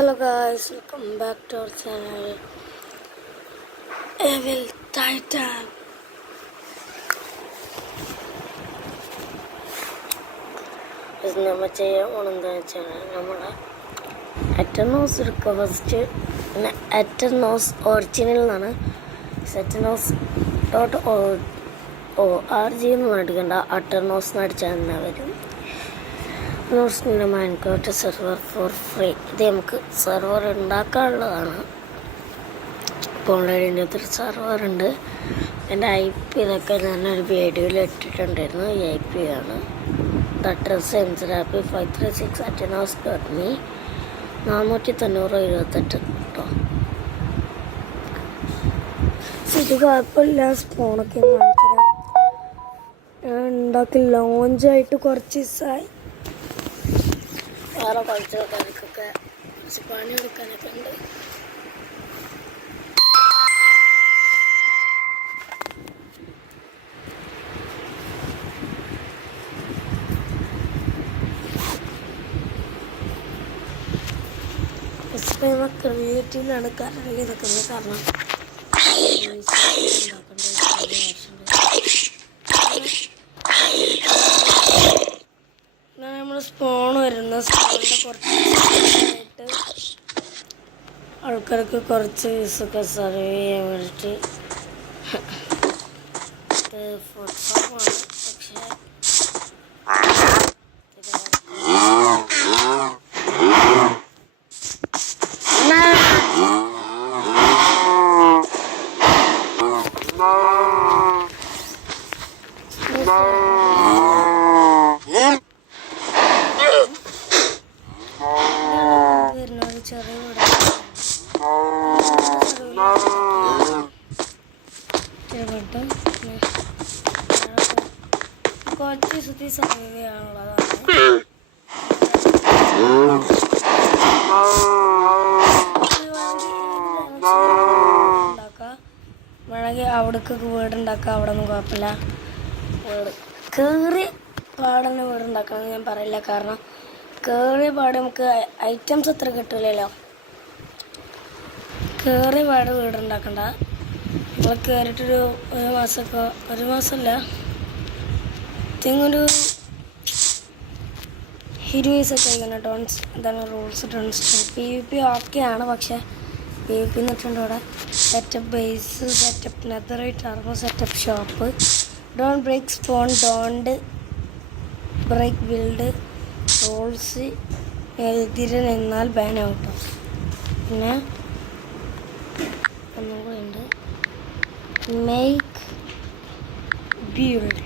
Hello guys, welcome back to our channel Evil Titan. നമ്മൾ ചെയ്യാൻ പോകുന്നതെന്ന് വെച്ചാൽ നമ്മുടെ അറ്റനോസ് എടുക്കുക ഫസ്റ്റ്. പിന്നെ അറ്റനോസ് ഒറിജിനൽ എന്നാണ് സെറ്റനോസ് .org എന്ന് മേടിക്കണ്ട, അറ്റനോസ് എന്ന് അടിച്ചാൽ തന്നെ വരും. നോട്ട്സിൻ്റെ മൈൻക്രാഫ്റ്റ് സെർവർ ഫോർ ഫ്രീ. ഇത് നമുക്ക് സെർവർ ഉണ്ടാക്കാനുള്ളതാണ്. ഇപ്പോൾ ഓൾറെഡി എൻ്റെ ഒത്തിരി സെർവറുണ്ട്. എൻ്റെ IP ഇതൊക്കെ ഞാനൊരു വീഡിയോയിൽ ഇട്ടിട്ടുണ്ടായിരുന്നു. ഈ IP ആണ് അഡ്രസ് mzrap536@nos.me 490-28 കേട്ടോ. ഇത് കുഴപ്പമില്ല. സ്പോണൊക്കെ കാണിച്ചുതരാം. ഞാൻ ഉണ്ടാക്കി ലോഞ്ചായിട്ട് കുറച്ച് ദിവസമായി. വേറെ കുറച്ച് ആൾക്കാർക്കൊക്കെ പണി എടുക്കാനൊക്കെ ഉണ്ട്. ക്രിയേറ്റീവിലാണ് കറണ്ട് നിൽക്കുന്നത്. കാരണം നമ്മൾ സ്പോൺ വരുന്ന സ്പോണിന് കുറച്ചായിട്ട് ആൾക്കാർക്ക് കുറച്ച് ദിവസമൊക്കെ സർവേ ചെയ്യാൻ വേണ്ടിയിട്ട് ഇത് ഫുഡ് ഫാമാണ്. പക്ഷേ കുറച്ച് സുത്തി സർവൈവ് ചെയ്യാനുള്ളതാണ്. വേണമെങ്കിൽ അവിടേക്ക് വീടുണ്ടാക്കാം. അവിടെ ഒന്നും കുഴപ്പമില്ല. കയറി പാടന്നെ വീടുണ്ടാക്കണമെന്ന് ഞാൻ പറയില്ല. കാരണം കയറിയ പാട് നമുക്ക് ഐറ്റംസ് അത്ര കിട്ടില്ലല്ലോ. കയറിയ പാട് വീടുണ്ടാക്കണ്ട. നമ്മൾ കയറിയിട്ടൊരു മാസമൊക്കെ, ഒരു മാസമല്ല, ഒരു 20 ദിവസമൊക്കെ കഴിക്കണം. ഡോൺസ് എന്താണ് റൂൾസ് ഡോൺസ്. PvP ഓക്കെയാണ്. പക്ഷേ PvP എന്ന് വെച്ചിട്ടുണ്ട് ഇവിടെ setup base, setup netherite armour, setup shop, don't break spawn, don't break build, rules എതിരെ നിന്നാൽ ബാൻ ഔട്ടോ. പിന്നെ ഒന്നും കൂടെ ഉണ്ട്, മേക്ക് ബിൽഡ്.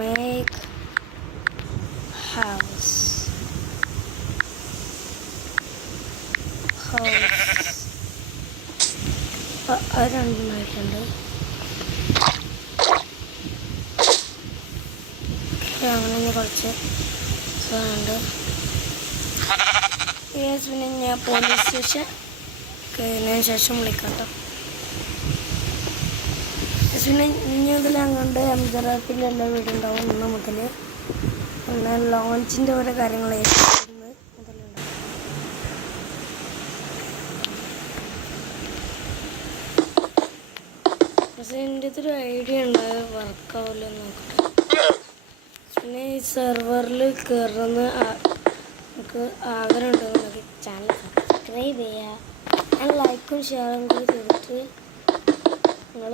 Make house. രണ്ടെണ്ണമായിട്ടുണ്ട്. അങ്ങനെ കുറച്ച് സാധനമുണ്ട്. പിന്നെ ഞാൻ പോലീസ് സ്റ്റേഷൻ കഴിഞ്ഞതിന് ശേഷം വിളിക്കാം കേട്ടോ. പിന്നെ ഇനി മുതൽ അങ്ങോട്ട് MZRAP-ൽ എല്ലാ വീടുണ്ടാവും. 1 മുതൽ പിന്നെ ലോഞ്ചിൻ്റെ ഓരോ കാര്യങ്ങളായിരിക്കും മുതലുണ്ടാവും. പക്ഷേ എൻ്റെ അടുത്തൊരു ഐഡിയ ഉണ്ട്, വർക്കാവില്ല നോക്കട്ടെ. പിന്നെ ഈ സെർവറിൽ കയറുന്ന നമുക്ക് ആഗ്രഹം ഉണ്ടെന്നുണ്ടെങ്കിൽ ചാനൽ സബ്സ്ക്രൈബ് ചെയ്യുക. ഞാൻ ലൈക്കും ഷെയറും കൂടി ചെയ്തിട്ട് നിങ്ങൾ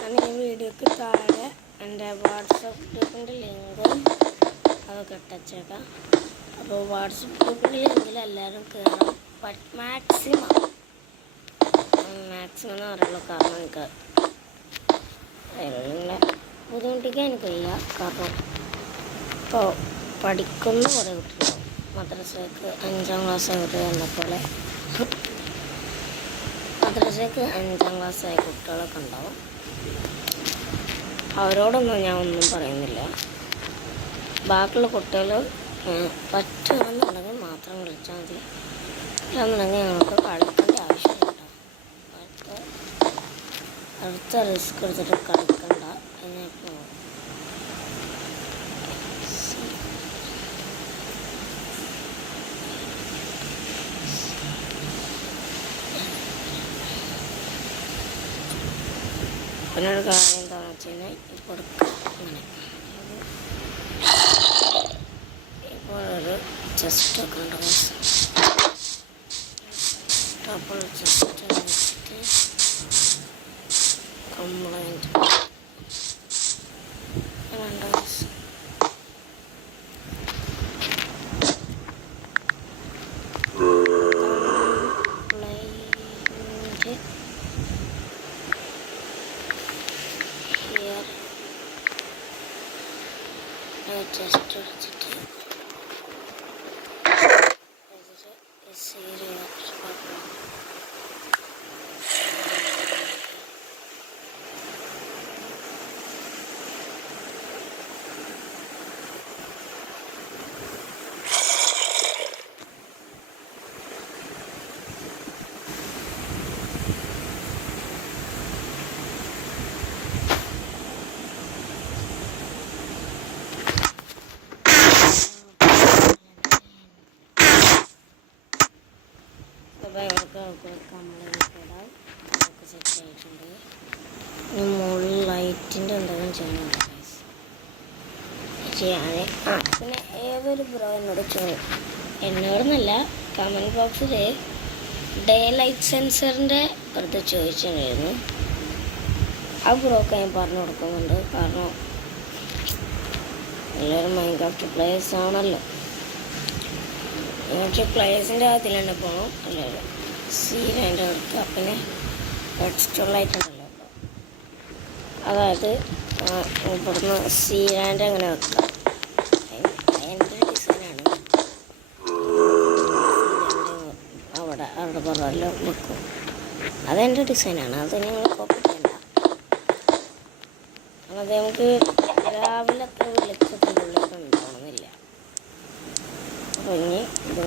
ഞാൻ ഈ വീഡിയോക്ക് താഴെ എൻ്റെ വാട്സപ്പ് ഗ്രൂപ്പിൻ്റെ ലിങ്കും അതൊക്കെ ഇട്ടേക്കാം. അപ്പോൾ വാട്സപ്പ് ഗ്രൂപ്പിൻ്റെ ലിങ്കിൽ എല്ലാവരും കയറാം. മാക്സിമം എന്ന് പറയുള്ളൂ. കാരണം എനിക്ക് നിങ്ങളെ ബുദ്ധിമുട്ടിക്കാൻ എനിക്ക് വയ്യ. കാരണം ഇപ്പോൾ പഠിക്കുന്ന കുറേ കുട്ടികളുണ്ടാവും. മദ്രസയ്ക്ക് 5ാം ക്ലാസ് ആയിട്ട് വന്നപ്പോലെ മദ്രസയ്ക്ക് 5ാം ക്ലാസ്സായ കുട്ടികളൊക്കെ ഉണ്ടാവും. അവരോടൊന്നും ഞാൻ ഒന്നും പറയുന്നില്ല. ബാക്കിയുള്ള കുട്ടികൾ പറ്റുകയാണെന്നുണ്ടെങ്കിൽ മാത്രം വിളിച്ചാൽ മതി. അല്ലാന്നുണ്ടെങ്കിൽ ഞങ്ങൾക്ക് കളിക്കേണ്ട ആവശ്യമില്ല. അവർക്ക് അടുത്ത റിസ്ക് എടുത്തിട്ട് കളിക്കണ്ട. അതിനിപ്പോൾ പിന്നെ ഒരു കാര്യം എന്താണെന്ന് വെച്ച് കഴിഞ്ഞാൽ ഇപ്പോൾ ഇങ്ങനെ ഇപ്പോൾ ഒരു ചെസ്റ്റ് ഒക്കെ ഉണ്ട്. അപ്പോൾ ചെസ്റ്റ് വെച്ചിട്ട് കംപ്ലൈൻറ്റ് രണ്ട് ചെസ്റ്റ് വെച്ചിട്ട് കംപ്ലൈൻറ്റ് സെറ്റ് ആയിട്ടുണ്ട്. ഇനി മുകളിൽ ലൈറ്റിൻ്റെ എന്തെങ്കിലും ചെയ്യണുണ്ട് ചെയ്യാൻ. പിന്നെ ഏതൊരു ബ്രോ എന്നോടൊന്നല്ല കമൻറ്റ് ബോക്സിൽ ഡേ ലൈറ്റ് സെൻസറിൻ്റെ അടുത്ത് ചോദിച്ചിട്ടുണ്ടായിരുന്നു. ആ ബ്രോക്ക് ഞാൻ പറഞ്ഞു കൊടുക്കുന്നുണ്ട്. കാരണം എല്ലാവരും മൈൻക്രാഫ്റ്റ് പ്ലേയേഴ്സ് ആണല്ലോ. മൈൻക്രാഫ്റ്റ് പ്ലേയേഴ്സിൻ്റെ അതിലാണ് പോകണം എല്ലാവരും. സീലാൻ്റെ എടുക്കുക. പിന്നെ റെഡ് സ്റ്റോൺ ലൈറ്റ് ഉണ്ടല്ലോ, അതായത് ഇവിടുന്ന് സീലാൻ്റെ അങ്ങനെ വെക്കുക. അതിൻ്റെ ഒരു ഡിസൈനാണ്. അവിടെ പുറമല്ലോ വെക്കും. അതെൻ്റെ ഡിസൈനാണ്. അത് നിങ്ങൾ കോപ്പി ചെയ്യണ്ട. അത് നമുക്ക് രാവിലെ അത്ര വിളിച്ചിട്ടുള്ളിലൊക്കെ ഉണ്ടാവണമെന്നില്ല. അപ്പോൾ ഇനി ഇത്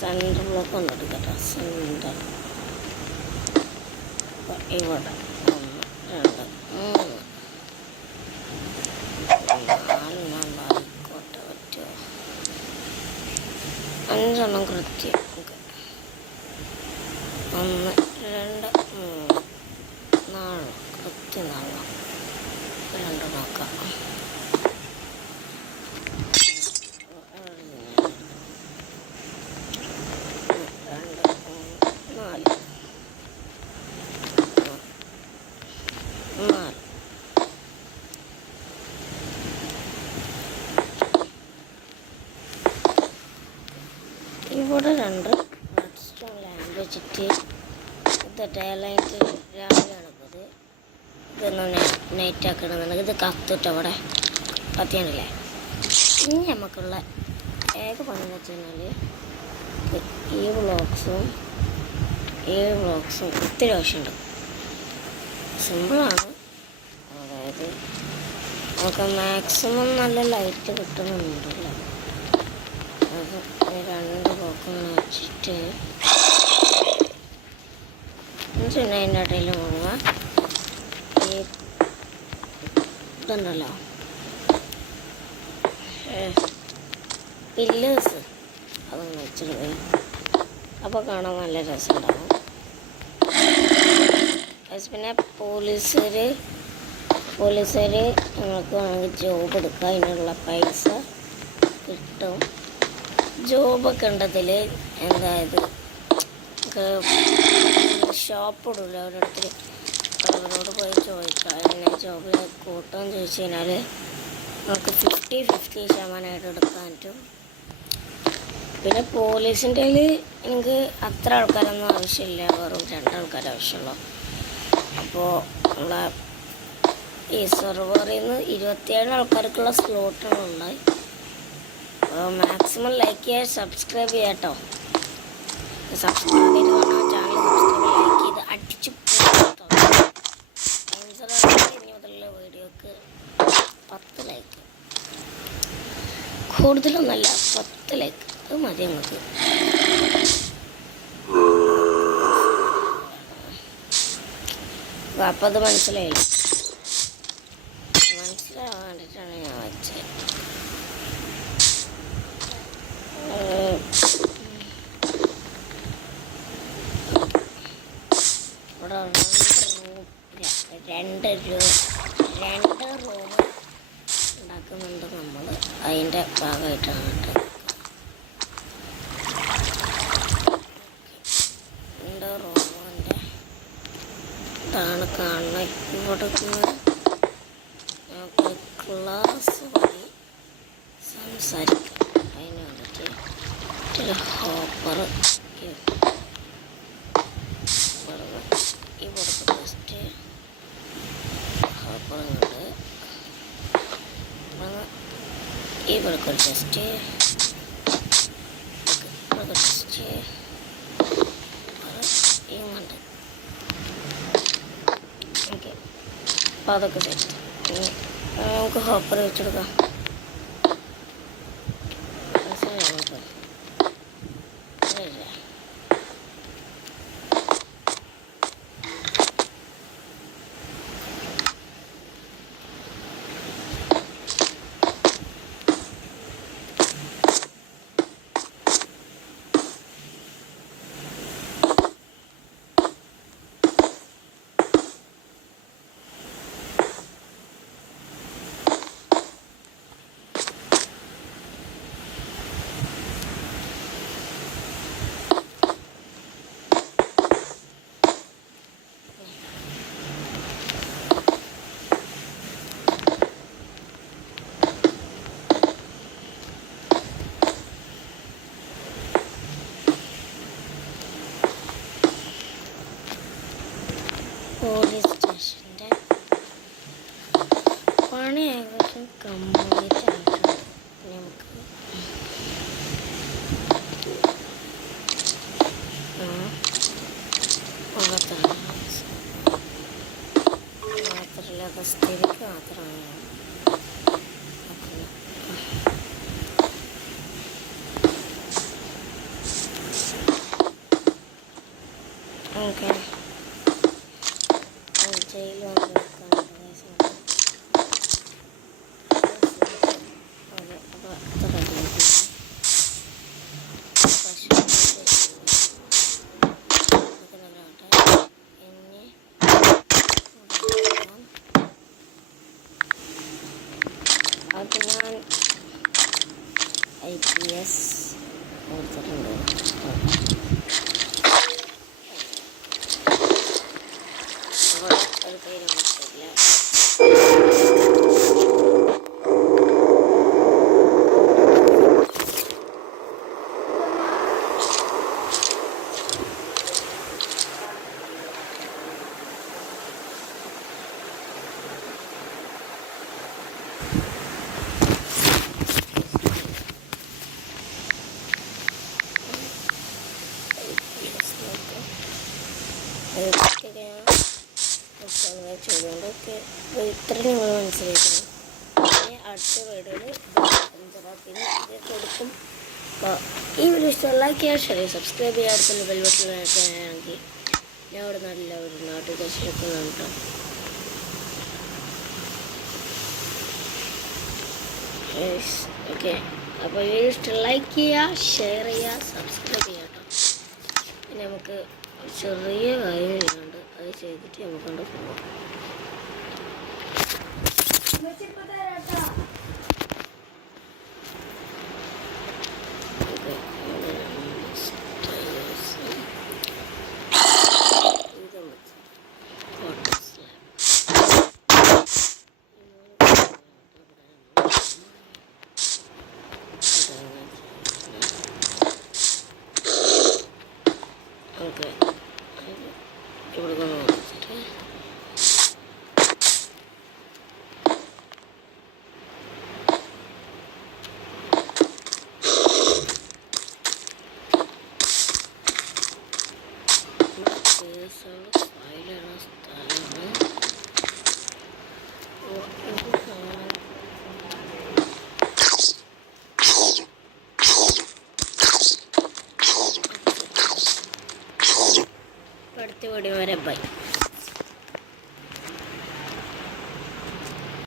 സെൻറ്റർ ബ്ലോക്ക് ഒന്ന് എടുക്കട്ടെ. സെൻറ്റർ ഇവിടെ 1 2 3 4 ആയിക്കോട്ടെ. പറ്റുമോ? 5 എണ്ണം കൃത്യം. 1 2 3 4 കൃത്യം 4 2 നോക്കാം. ഇവിടെ 2 റെഡ് സ്റ്റോൺ ലാമ്പ് വെച്ചിട്ട് ഇത് ഡേ ലൈറ്റ് രാവിലെയാണ്. ഇപ്പോൾ ഇതൊന്ന് നൈറ്റ് ആക്കണമെന്നുണ്ടെങ്കിൽ ഇത് കത്തിട്ട് അവിടെ കത്തിയാണല്ലേ. ഇനി നമുക്കുള്ള ഏക പണിയെന്ന് വെച്ച് കഴിഞ്ഞാൽ ഈ ബ്ലോക്സും ഒത്തിരി ആവശ്യമുണ്ട്. സിമ്പിളാണ്. അതായത് നമുക്ക് മാക്സിമം നല്ല ലൈറ്റ് കിട്ടുന്നുണ്ടല്ലോ. അത് 2 ബ്ലോക്കും വെച്ചിട്ട് പിന്നെ അതിൻ്റെ ഇടയിൽ മുഴുവ ഈ ഇതുണ്ടല്ലോ പില്ലേഴ്സ് അതൊന്ന് വെച്ചിട്ട് പോയി. അപ്പോൾ കാണാൻ നല്ല രസമുണ്ടാവും. പിന്നെ പോലീസുകാർ ഞങ്ങൾക്ക് വേണമെങ്കിൽ ജോബ് എടുക്കുക. അതിനുള്ള പൈസ കിട്ടും. ജോബൊക്കെ ഉണ്ടതിൽ എന്തായത് ഷോപ്പ് ഇടില്ല. ഒരിടത്തിൽ അവരോട് പോയി ചോദിക്കുക എന്നെ ജോബ് കൂട്ടുമെന്ന് ചോദിച്ചു കഴിഞ്ഞാൽ നമുക്ക് 50-50% എടുക്കാൻ പറ്റും. പിന്നെ പോലീസിൻ്റെ എനിക്ക് അത്ര ആൾക്കാരൊന്നും ആവശ്യമില്ല. വെറും 2 ആൾക്കാർ ആവശ്യമുള്ളൂ. അപ്പോൾ നമ്മളെ ഈ സെർവറിൽ നിന്ന് 27 ആൾക്കാർക്കുള്ള സ്ലോട്ടാണ് ഉള്ളത്. അപ്പോൾ മാക്സിമം ലൈക്ക് ചെയ്യുക, സബ്സ്ക്രൈബ് ചെയ്യാം കേട്ടോ. സബ്സ്ക്രൈബ് ചെയ്ത് കാണാൻ ചാനൽ സബ്സ്ക്രൈബ് ലൈക്ക് ചെയ്ത് അടിച്ച് കേട്ടോ. ഇനി മുതലുള്ള വീഡിയോക്ക് 10 ലൈക്ക്, കൂടുതലൊന്നല്ല 10 ലൈക്ക് അത് മതി നമുക്ക്. അപ്പം അത് മനസ്സിലായില്ല. മനസ്സിലാവാൻ വേണ്ടിയിട്ടാണ് ഞാൻ വെച്ചത്. ഇവിടെ രണ്ട് റൂം ഉണ്ടാക്കുന്നുണ്ട് നമ്മൾ. അതിൻ്റെ ഭാഗമായിട്ടാണ് കേട്ടോ. രണ്ട് റൂമിൻ്റെ ഇതാണ് കാണുന്നത്. ഇവിടെ നമുക്ക് ക്ലാസ് വഴി സംസാരിക്കാം. അതിന് വേണ്ടിയിട്ട് ഒരു ഹോപ്പർ ഇവിടുത്തെ ജസ്റ്റ് ഹോപ്പർ കൊണ്ട് ഇവിടെ ജസ്റ്റ് ഇങ്ങോട്ട്. ഓക്കെ, അപ്പോൾ അതൊക്കെ സെറ്റ്. നമുക്ക് ഹോപ്പർ വെച്ചെടുക്കാം. പോലീസ് സ്റ്റേഷൻ്റെ പണി ഏകദേശം കംപ്ലീറ്റ് ആയിട്ടുണ്ട്. നമുക്ക് മാത്രമല്ല അത് സ്ഥിതിക്ക് മാത്രമാണ് ഓക്കെ. ജയിൽ അത് ഞാൻ IPS കൊടുത്തിട്ടുണ്ട്. ഒരു പേര് കൊടുത്തില്ല. ചെയ്തുകൊണ്ടൊക്കെ ഇത്ര നിങ്ങൾ മനസ്സിലാക്കണം. പിന്നെ അടുത്ത വീഡിയോയിൽ പിന്നെ ഇത് കൊടുക്കും. അപ്പോൾ ഈ വീഡിയോ ഇഷ്ടം ലൈക്ക് ചെയ്യുക, ഷെയർ ചെയ്യുക, സബ്സ്ക്രൈബ് ചെയ്യുക. അടുത്തുള്ള ബെൽ ബട്ടൺ ആണെങ്കിൽ ഞാൻ ഇവിടെ നല്ല ഒരു നോട്ടിഫിക്കേഷൻ എടുക്കുന്നുണ്ട്. ഓക്കെ, അപ്പോൾ ഈ വീഡിയോ ഇഷ്ടം ലൈക്ക് ചെയ്യുക, ഷെയർ ചെയ്യുക, സബ്സ്ക്രൈബ് ചെയ്യുക കേട്ടോ. പിന്നെ നമുക്ക് ചെറിയ കാര്യം ചെയ്യുന്നുണ്ട്, അത് ചെയ്തിട്ട് നമുക്ക് കൊണ്ട് പോകാം.